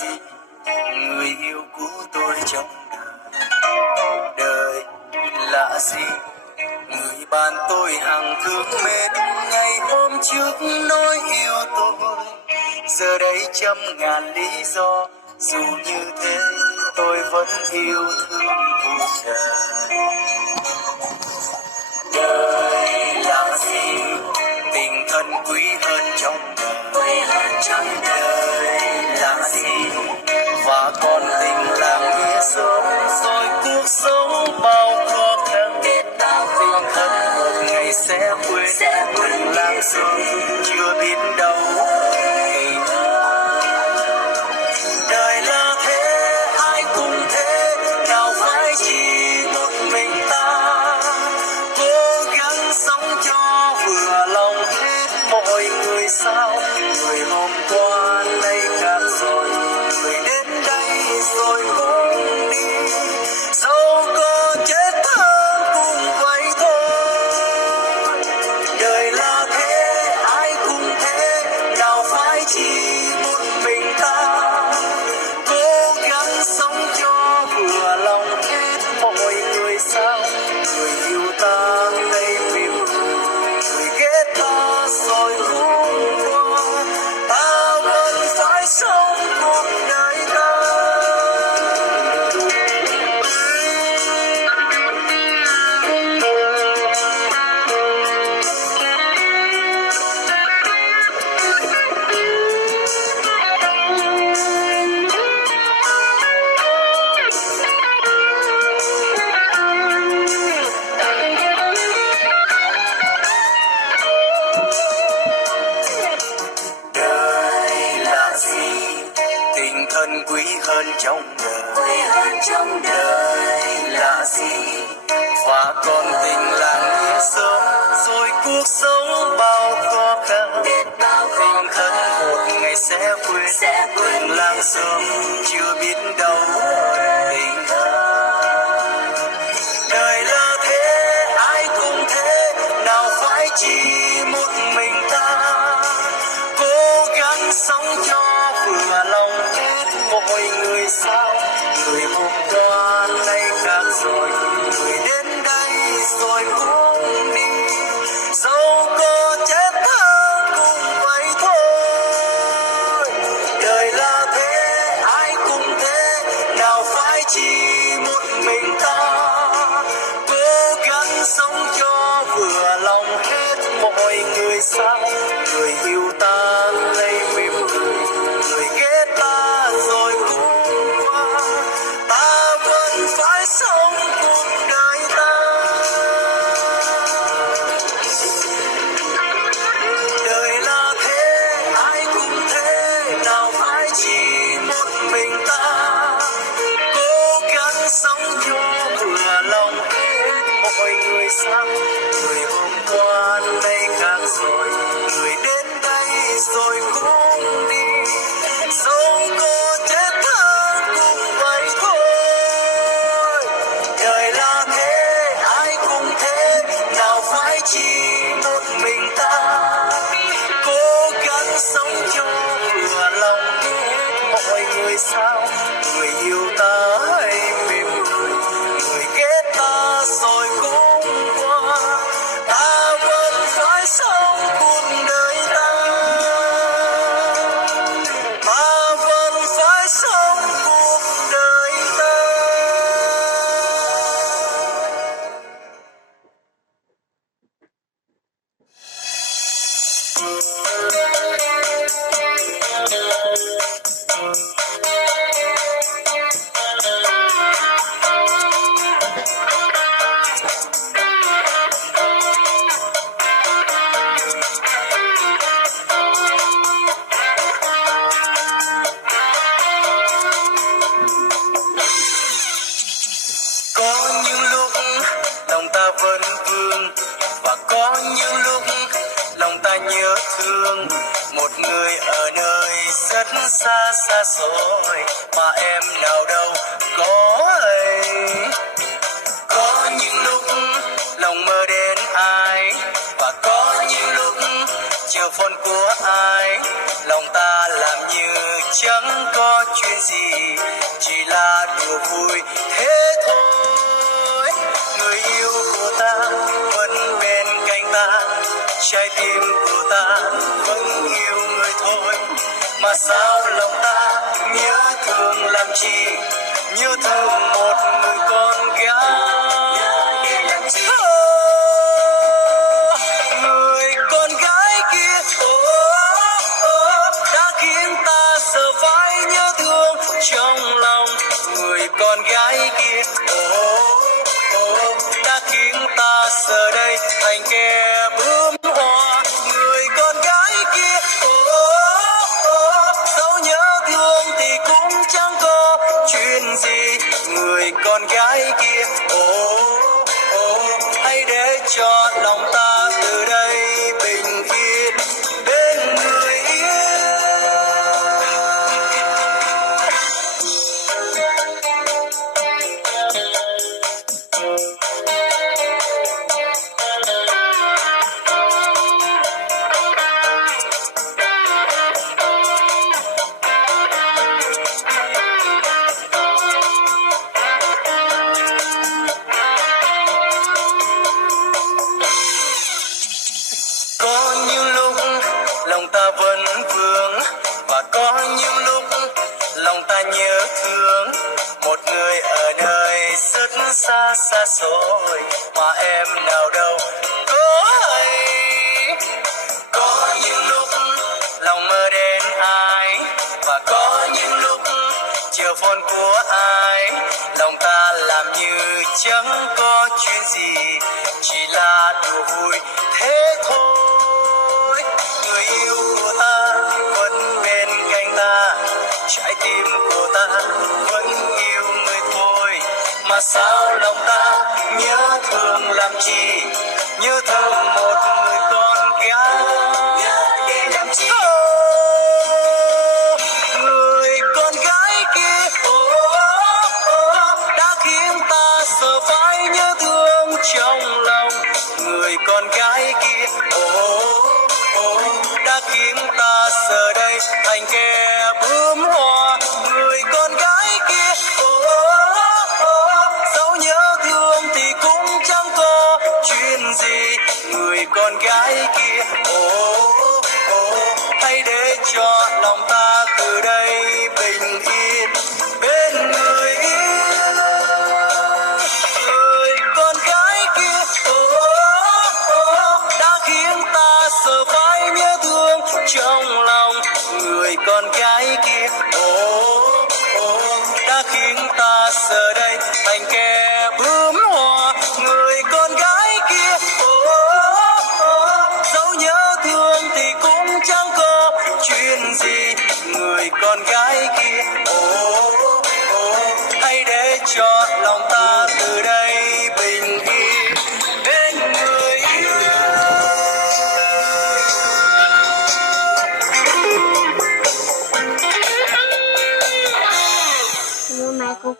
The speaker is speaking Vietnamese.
gì người yêu cũ tôi trong đời là gì người bạn tôi hàng thương mến ngày hôm trước nói yêu tôi giờ đây trăm ngàn lý do dù như thế tôi vẫn yêu thương cuộc đời. Đời là gì tình thân quý hơn trong đời đời là gì và còn tình là nghĩa sống rồi cuộc sống bao khó khăn tình thân một ngày sẽ quên làng sương chưa biết đâu. Đời là thế ai cũng thế nào phải chỉ một mình ta cố gắng sống cho vừa lòng hết mọi người sao người hôm qua nay khác rồi người đến đây rồi cũng đi dẫu có chết thơ cũng vậy thôi. Đời là thế ai cũng thế nào phải chỉ một mình ta cố gắng sống cho vừa lòng hết mọi người sao người yêu ta đây mỉm cười người ghét ta rồi cũng qua ta vẫn phải sống cuộc đời ta. Đời là gì tình thân quý hơn trong đời là gì và còn tình là nghĩa sớm rồi cuộc sống bao khó khăn tình thân một ngày sẽ quên làng sớm chưa biết đâu tình thân. Đời là thế ai cũng thế nào phải chỉ một mình ta cố gắng sống cho vừa lòng hết mọi người sao người hôm qua nay khác rồi người đến đây rồi cũng đi dẫu có chết thơ cũng vậy thôi. Đời là thế ai cũng thế nào phải chỉ một mình ta cố gắng sống cho vừa lòng hết mọi người sao người yêu ta đây mỉm cười người ghét ta rồi cũng qua ta vẫn phải sống cuộc đời ta. Đời là thế ai cũng thế nào phải chỉ một mình ta cố gắng sống cho vừa lòng hết mọi người sao người hôm qua nay khác rồi người đến đây rồi cũng đi dẫu có chết thơ cũng vậy thôi. Đời là thế ai cũng thế nào phải chỉ một mình ta cố gắng sống cho vừa lòng hết mọi người sao người yêu ta hãy mỉm cười người ghét ta rồi cũng qua ta vẫn phải sống cuộc đời ta ta vẫn phải sống cuộc đời ta. Có những lúc lòng ta vẫn vương và có những lúc lòng ta nhớ thương một người ở nơi rất xa xa xôi mà em nào đâu có hay. Có những lúc lòng mơ đến ai và có những lúc chờ phone của ai, lòng ta làm như chẳng có chuyện gì, chỉ là đùa vui thế thôi. Người yêu của ta vẫn bên cạnh ta, trái tim của ta vẫn yêu người thôi, mà sao lòng ta nhớ thương làm chi, nhớ thương một người con gái. Người con gái kia đã khiến ta giờ phải nhớ thương trong lòng. Người con gái kia đã khiến ta giờ đây thành kẻ bướm hoa. Người con gái kia dẫu nhớ thương thì cũng chẳng có chuyện gì. Người con gái kia hãy để cho lòng ta từ đây bình yên bên người yêu. Có những lúc lòng ta vẫn vương, và có những lúc lòng ta nhớ thương một người ở nơi rất xa xa xôi mà em nào đâu có hay. Có những lúc lòng mơ đến ai, và có những lúc chiều phone của ai, lòng ta làm như chẳng có chuyện gì, chỉ là đùa vui thế thôi. Người yêu của ta vẫn bên cạnh ta, trái tim của ta vẫn yêu người thôi, mà sao lòng ta nhớ thương làm chi, nhớ thương một người con gái. Người con gái kia đã khiến ta giờ phải nhớ thương trong lòng. Người con gái kia đã khiến ta giờ đây thành kẻ bướm hoa. Người con gái kia dẫu nhớ thương thì cũng chẳng có chuyện gì. Người con gái kia hãy để cho lòng ta từ đây bình yên bên người yêu. Người con gái kia đã khiến ta giờ phải nhớ thương trong lòng. Người con gái kia đã khiến ta giờ đây thành kẻ bướm hoa. Người con gái kia dẫu nhớ thương thì cũng chẳng có chuyện gì. Người con gái kia hãy để cho lòng ta từ đây bình yên bên người yêu. Mai cô